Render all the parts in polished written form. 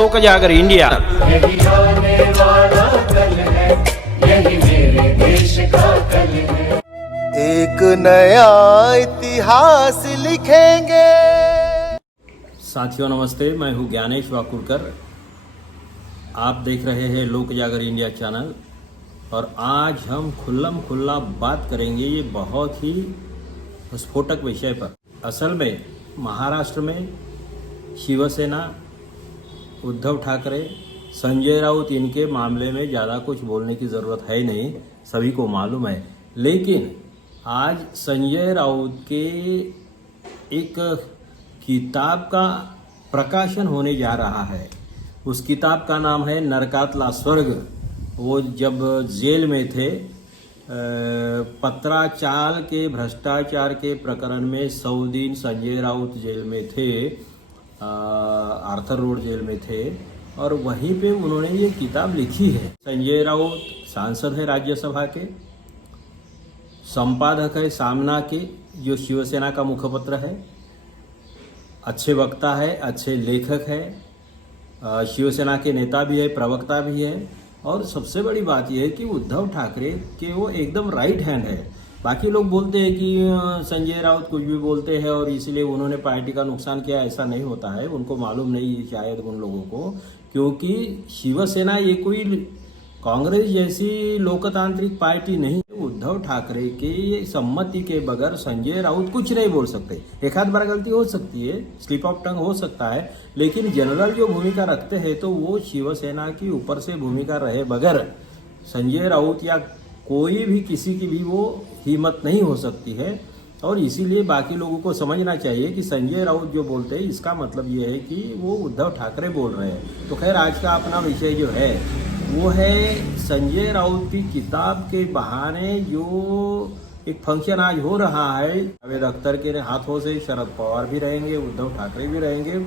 लोक जागर इंडिया। यही आने वाला कल है, यही मेरे देश का कल है। एक नया इतिहास लिखेंगे। साथियों नमस्ते, मैं हूं ज्ञानेश वाकुड़कर। आप देख रहे हैं लोक जागर इंडिया चैनल और आज हम खुल्लम खुल्ला बात करेंगे ये बहुत ही स्फोटक विषय पर। असल में महाराष्ट्र में शिवसेना, उद्धव ठाकरे, संजय राउत, इनके मामले में ज़्यादा कुछ बोलने की ज़रूरत है नहीं, सभी को मालूम है। लेकिन आज संजय राउत के एक किताब का प्रकाशन होने जा रहा है। उस किताब का नाम है नरकातला स्वर्ग। वो जब जेल में थे, पत्राचाल के भ्रष्टाचार के प्रकरण में 100 दिन संजय राउत जेल में थे, आर्थर रोड जेल में थे और वहीं पे उन्होंने ये किताब लिखी है। संजय राउत सांसद है राज्यसभा के, संपादक है सामना के, जो शिवसेना का मुखपत्र है, अच्छे वक्ता है, अच्छे लेखक है, शिवसेना के नेता भी है, प्रवक्ता भी है और सबसे बड़ी बात यह है कि उद्धव ठाकरे के वो एकदम राइट हैंड है। बाकी लोग बोलते हैं कि संजय राउत कुछ भी बोलते हैं और इसलिए उन्होंने पार्टी का नुकसान किया, ऐसा नहीं होता है। उनको मालूम नहीं है शायद उन लोगों को, क्योंकि शिवसेना ये कोई कांग्रेस जैसी लोकतांत्रिक पार्टी नहीं। उद्धव ठाकरे के सम्मति के बगैर संजय राउत कुछ नहीं बोल सकते। एक आध बार गलती हो सकती है, स्लिप ऑफ टंग हो सकता है, लेकिन जनरल जो भूमिका रखते हैं तो वो शिवसेना की ऊपर से भूमिका रहे बगैर संजय राउत या कोई भी किसी की भी वो हिम्मत नहीं हो सकती है। और इसीलिए बाकी लोगों को समझना चाहिए कि संजय राउत जो बोलते हैं इसका मतलब ये है कि वो उद्धव ठाकरे बोल रहे हैं। तो खैर आज का अपना विषय जो है वो है संजय राउत की किताब के बहाने जो एक फंक्शन आज हो रहा है। जावेद अख्तर के हाथों से शरद पवार भी रहेंगे, उद्धव ठाकरे भी रहेंगे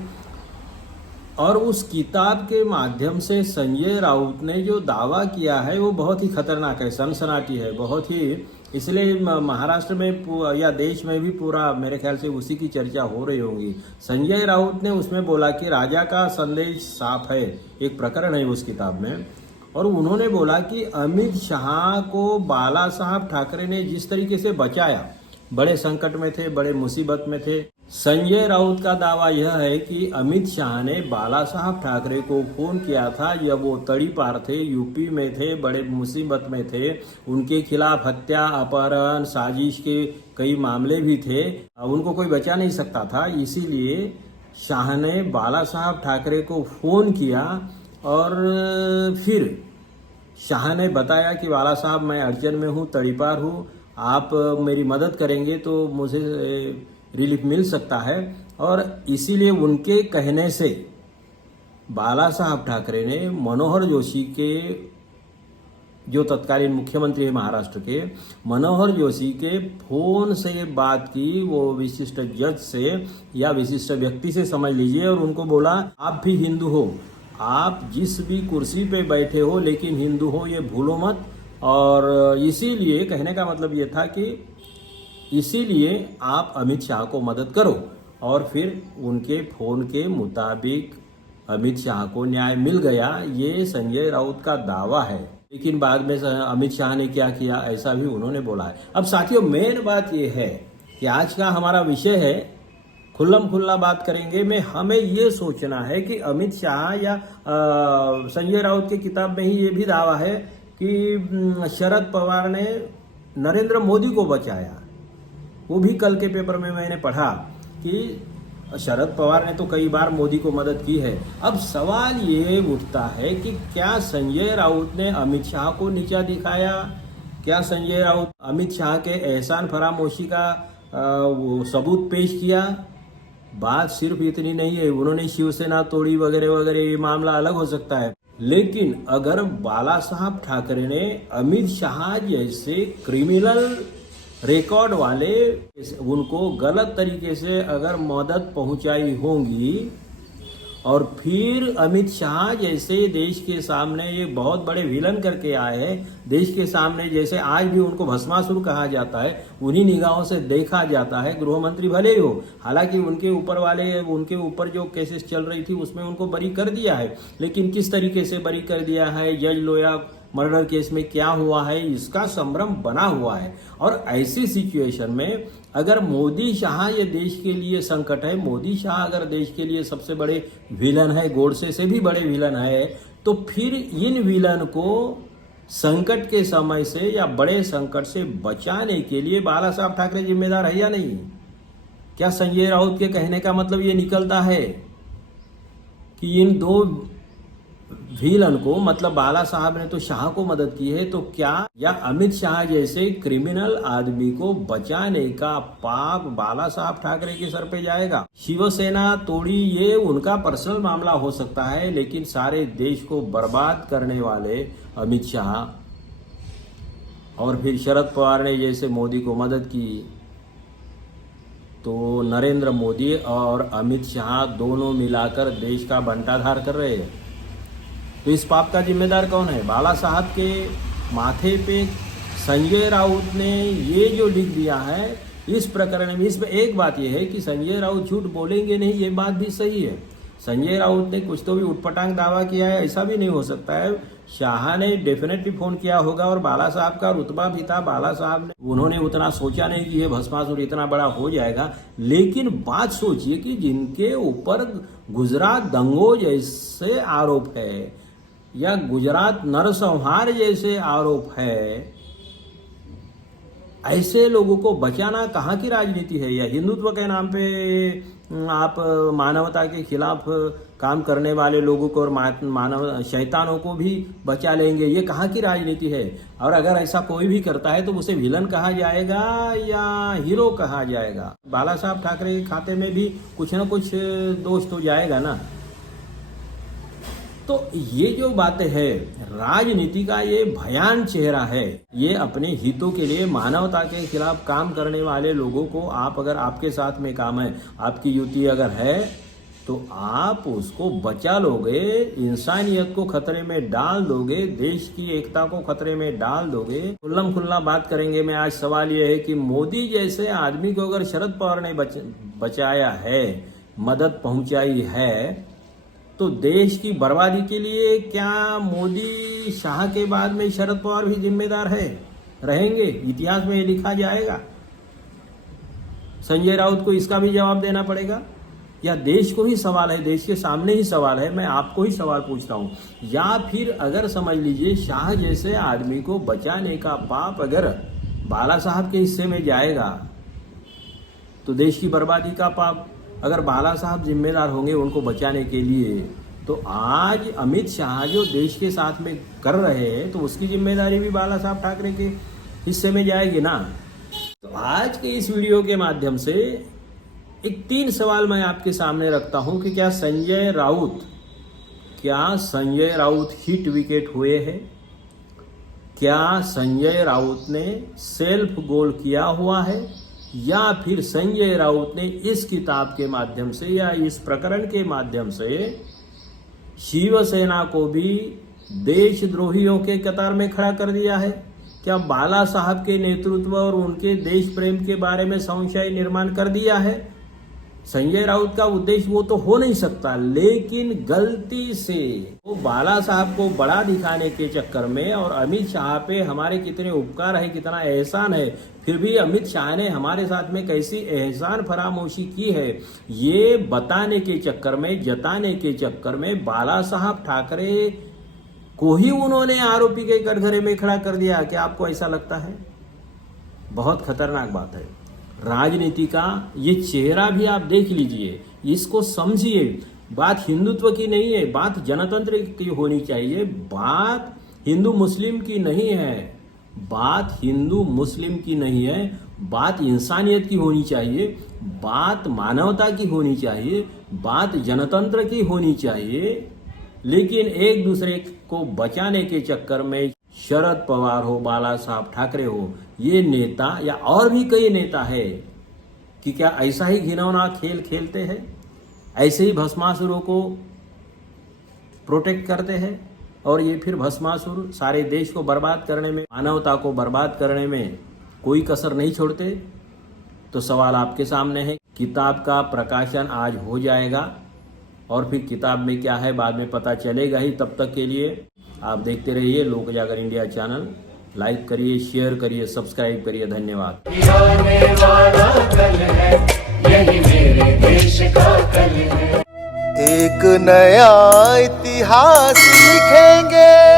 और उस किताब के माध्यम से संजय राउत ने जो दावा किया है वो बहुत ही खतरनाक है, सनसनाटी है, बहुत ही। इसलिए महाराष्ट्र में या देश में भी पूरा मेरे ख्याल से उसी की चर्चा हो रही होगी। संजय राउत ने उसमें बोला कि राजा का संदेश साफ है, एक प्रकरण है उस किताब में, और उन्होंने बोला कि अमित शाह को बाला साहब ठाकरे ने जिस तरीके से बचाया, बड़े संकट में थे, बड़े मुसीबत में थे। संजय राउत का दावा यह है कि अमित शाह ने बाला साहब ठाकरे को फोन किया था जब वो तड़ीपार थे, यूपी में थे, बड़े मुसीबत में थे, उनके खिलाफ हत्या, अपहरण, साजिश के कई मामले भी थे, उनको कोई बचा नहीं सकता था। इसीलिए शाह ने बाला साहब ठाकरे को फोन किया और फिर शाह ने बताया कि बाला साहब मैं अड़चन में हूँ, तड़ीपार हूँ, आप मेरी मदद करेंगे तो मुझे रिलीफ मिल सकता है। और इसीलिए उनके कहने से बाला साहब ठाकरे ने मनोहर जोशी के, जो तत्कालीन मुख्यमंत्री है महाराष्ट्र के, मनोहर जोशी के फोन से बात की, वो विशिष्ट जज से या विशिष्ट व्यक्ति से समझ लीजिए, और उनको बोला आप भी हिंदू हो, आप जिस भी कुर्सी पे बैठे हो लेकिन हिंदू हो ये भूलो मत। और इसीलिए कहने का मतलब ये था कि इसीलिए आप अमित शाह को मदद करो। और फिर उनके फोन के मुताबिक अमित शाह को न्याय मिल गया, ये संजय राउत का दावा है। लेकिन बाद में अमित शाह ने क्या किया ऐसा भी उन्होंने बोला है। अब साथियों मेन बात ये है कि आज का हमारा विषय है, खुल्लम खुल्ला बात करेंगे में हमें ये सोचना है कि अमित शाह या संजय राउत की किताब में ही ये भी दावा है कि शरद पवार ने नरेंद्र मोदी को बचाया। वो भी कल के पेपर में मैंने पढ़ा कि शरद पवार ने तो कई बार मोदी को मदद की है। अब सवाल ये उठता है कि क्या संजय राउत ने अमित शाह को नीचा दिखाया? क्या संजय राउत अमित शाह के एहसान फरामोशी का वो सबूत पेश किया? बात सिर्फ इतनी नहीं है, उन्होंने शिवसेना तोड़ी वगैरह वगैरह, ये मामला अलग हो सकता है। लेकिन अगर बाला साहब ठाकरे ने अमित शाह जैसे क्रिमिनल रिकॉर्ड वाले उनको गलत तरीके से अगर मदद पहुंचाई होंगी और फिर अमित शाह जैसे देश के सामने ये बहुत बड़े विलन करके आए हैं, देश के सामने जैसे आज भी उनको भस्मासुर कहा जाता है, उन्हीं निगाहों से देखा जाता है। गृह मंत्री भले ही हो, हालांकि उनके ऊपर जो केसेस चल रही थी उसमें उनको बरी कर दिया है, लेकिन किस तरीके से बरी कर दिया है, जज लोया मर्डर केस में क्या हुआ है, इसका संभ्रम बना हुआ है। और ऐसी सिचुएशन में अगर मोदी शाह ये देश के लिए संकट है, मोदी शाह अगर देश के लिए सबसे बड़े विलन है, गोडसे से भी बड़े विलन है, तो फिर इन विलन को संकट के समय से या बड़े संकट से बचाने के लिए बाला साहब ठाकरे जिम्मेदार है या नहीं? क्या संजय राउत के कहने का मतलब ये निकलता है कि इन दो विलन को, मतलब बाला साहब ने तो शाह को मदद की है, तो क्या या अमित शाह जैसे क्रिमिनल आदमी को बचाने का पाप बाला साहब ठाकरे के सर पे जाएगा? शिवसेना तोड़ी ये उनका पर्सनल मामला हो सकता है, लेकिन सारे देश को बर्बाद करने वाले अमित शाह और फिर शरद पवार ने जैसे मोदी को मदद की, तो नरेंद्र मोदी और अमित शाह दोनों मिलाकर देश का बंटाधार कर रहे हैं। तो इस पाप का जिम्मेदार कौन है? बाला साहब के माथे पे संजय राउत ने ये जो लिख दिया है इस प्रकरण में। इसमें एक बात यह है कि संजय राउत झूठ बोलेंगे नहीं, ये बात भी सही है। संजय राउत ने कुछ तो भी उटपटांग दावा किया है, ऐसा भी नहीं हो सकता है। शाह ने डेफिनेटली फोन किया होगा और बाला साहब का रुतबा भी था, बाला साहब ने उन्होंने उतना सोचा नहीं कि ये भस्मासुर इतना बड़ा हो जाएगा। लेकिन बात सोचिए कि जिनके ऊपर गुजरात दंगों जैसे आरोप है या गुजरात नरसंहार जैसे आरोप है, ऐसे लोगों को बचाना कहाँ की राजनीति है? या हिंदुत्व के नाम पे आप मानवता के खिलाफ काम करने वाले लोगों को और मानव शैतानों को भी बचा लेंगे, ये कहाँ की राजनीति है? और अगर ऐसा कोई भी करता है तो उसे विलन कहा जाएगा या हीरो कहा जाएगा? बाला साहब ठाकरे के खाते में भी कुछ ना कुछ दोष तो जाएगा ना। तो ये जो बातें है, राजनीति का ये भयान चेहरा है। ये अपने हितों के लिए मानवता के खिलाफ काम करने वाले लोगों को आप, अगर आपके साथ में काम है, आपकी युति अगर है, तो आप उसको बचा लोगे, इंसानियत को खतरे में डाल दोगे, देश की एकता को खतरे में डाल दोगे। खुल्लम खुल्ला बात करेंगे मैं आज। सवाल यह है कि मोदी जैसे आदमी को अगर शरद पवार ने बचाया है, मदद पहुंचाई है, तो देश की बर्बादी के लिए क्या मोदी शाह के बाद में शरद पवार भी जिम्मेदार है? रहेंगे? इतिहास में ये लिखा जाएगा। संजय राउत को इसका भी जवाब देना पड़ेगा, या देश को ही सवाल है, देश के सामने ही सवाल है। मैं आपको ही सवाल पूछता हूं। या फिर अगर समझ लीजिए शाह जैसे आदमी को बचाने का पाप अगर बाला साहब के हिस्से में जाएगा, तो देश की बर्बादी का पाप अगर बाला साहब जिम्मेदार होंगे उनको बचाने के लिए, तो आज अमित शाह जो देश के साथ में कर रहे हैं, तो उसकी जिम्मेदारी भी बाला साहब ठाकरे के हिस्से में जाएगी ना। तो आज के इस वीडियो के माध्यम से एक 3 सवाल मैं आपके सामने रखता हूं कि क्या संजय राउत हिट विकेट हुए हैं? क्या संजय राउत ने सेल्फ गोल किया हुआ है, या फिर संजय राउत ने इस किताब के माध्यम से या इस प्रकरण के माध्यम से शिवसेना को भी देशद्रोहियों के कतार में खड़ा कर दिया है? क्या बाला साहब के नेतृत्व और उनके देश प्रेम के बारे में संशय निर्माण कर दिया है? संजय राउत का उद्देश्य वो तो हो नहीं सकता, लेकिन गलती से वो बाला साहब को बड़ा दिखाने के चक्कर में, और अमित शाह पे हमारे कितने उपकार है, कितना एहसान है, फिर भी अमित शाह ने हमारे साथ में कैसी एहसान फरामोशी की है, ये बताने के चक्कर में, जताने के चक्कर में बाला साहब ठाकरे को ही उन्होंने आरोपी के कटघरे में खड़ा कर दिया। क्या आपको ऐसा लगता है? बहुत खतरनाक बात है। राजनीति का ये चेहरा भी आप देख लीजिए, इसको समझिए। बात हिंदुत्व की नहीं है, बात जनतंत्र की होनी चाहिए। बात हिंदू मुस्लिम की नहीं है, बात हिंदू मुस्लिम की नहीं है, बात इंसानियत की होनी चाहिए, बात मानवता की होनी चाहिए, बात जनतंत्र की होनी चाहिए। लेकिन एक दूसरे को बचाने के चक्कर में शरद पवार हो, बाला साहब ठाकरे हो, ये नेता या और भी कई नेता है कि क्या ऐसा ही घिनौना खेल खेलते हैं? ऐसे ही भस्मासुरों को प्रोटेक्ट करते हैं और ये फिर भस्मासुर सारे देश को बर्बाद करने में, मानवता को बर्बाद करने में कोई कसर नहीं छोड़ते। तो सवाल आपके सामने है, किताब का प्रकाशन आज हो जाएगा और फिर किताब में क्या है बाद में पता चलेगा ही। तब तक के लिए आप देखते रहिए लोक जागर इंडिया चैनल। लाइक करिए, शेयर करिए, सब्सक्राइब करिए। धन्यवाद। आने वाला कल है, यही मेरे देश का कल है। एक नया इतिहास लिखेंगे।